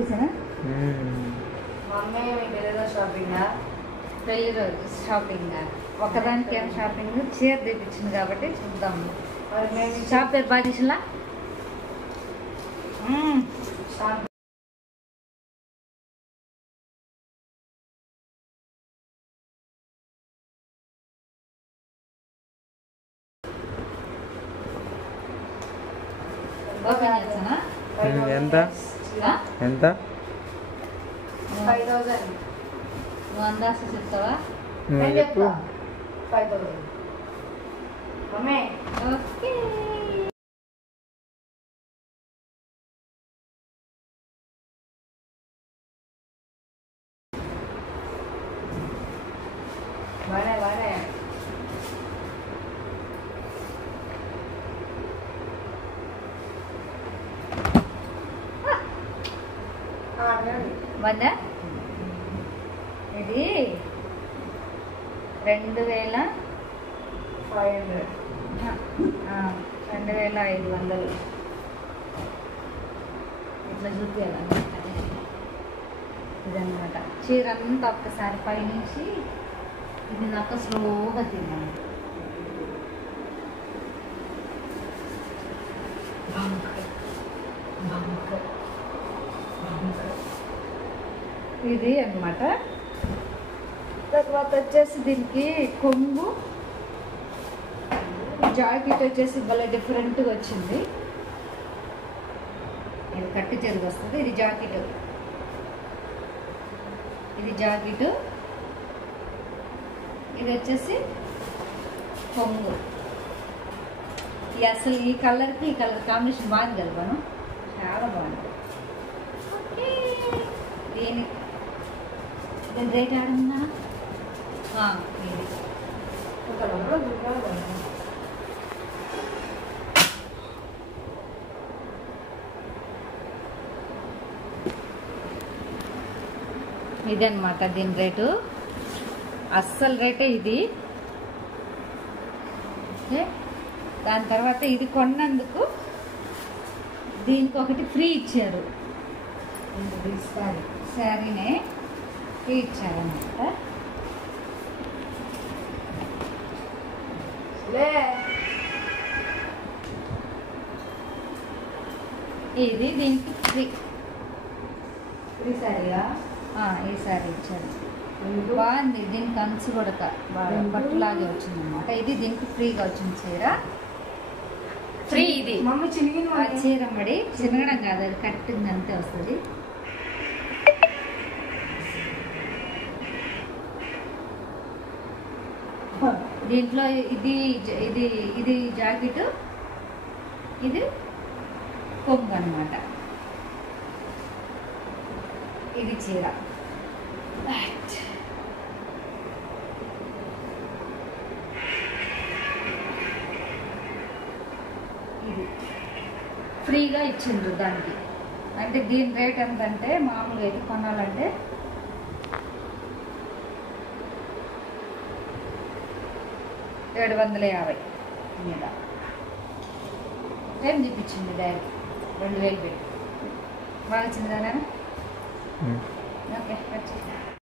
చూసానా mummy పెళ్ళిలో shopping పెళ్లి రోజు షాపింగ్ ఒకదానికి ఏం షాపింగ్ చీర తెప్పించింది కాబట్టి చూద్దాము. మరి మేము షాప్ పేరు బాధిషలా షాప్ ఓపెన్ చేస్తానా? ఎంత ఎంత 5,000 నువ్వు అందాస చెప్తావా? నువ్వు చెప్పు 5,000 మమ్మీ ఓకే. బానే బానే వంద ఇది 2,500 ఇట్లా చూపించాలన్నమాట. ఇదన్నమాట చీర అంతా ఒక్కసారి పైనుంచి ఇది నాకు స్లోగా తిన్నాను. ఇది అన్నమాట. తర్వాత వచ్చేసి దీనికి కొంగు జాకెట్ వచ్చేసి భలే డిఫరెంట్గా వచ్చింది. ఇది కట్టు చెరుగు వస్తుంది. ఇది జాకెట్ ఇది వచ్చేసి కొంగు. అసలు ఈ కలర్కి ఈ కలర్ కాంబినేషన్ బాగుంది కలపను, చాలా బాగుంది. ఓకే దీని రేట్ ఆడుందా? ఇది ఇదన్నమాట దీని రేటు. అస్సలు రేటే ఇది. ఓకే దాని తర్వాత ఇది కొన్నందుకు దీనికి ఒకటి ఫ్రీ ఇచ్చారు. శారీనే ఫ్రీ ఇచ్చారన్నమాట. ఇది దీనికి ఫ్రీ శారీయా? ఈ శారీ ఇచ్చారు. బాగుంది. దీనికి అంచు కూడా బాగా పట్టులాగే వచ్చింది అనమాట. ఇది దీనికి ఫ్రీగా వచ్చింది చీర. ఫ్రీ ఇది మమ్మీ చినిగిన ఆ చీర మడి చిన్నగడం కాదు, అది కట్టింది అంతే వస్తుంది. దీంట్లో ఇది ఇది ఇది జాకెట్, ఇది కొంగు అన్నమాట. ఇది చీర. ఇది ఫ్రీగా ఇచ్చిండ్రు దానికి. అంటే దీని రేట్ ఎంతంటే మామూలుగా అయితే కొనాలంటే 750 మీద ఏం చూపించింది డైరెక్ట్ 2,000 పెట్టి. బాగా వచ్చింది కదా? ఓకే వచ్చి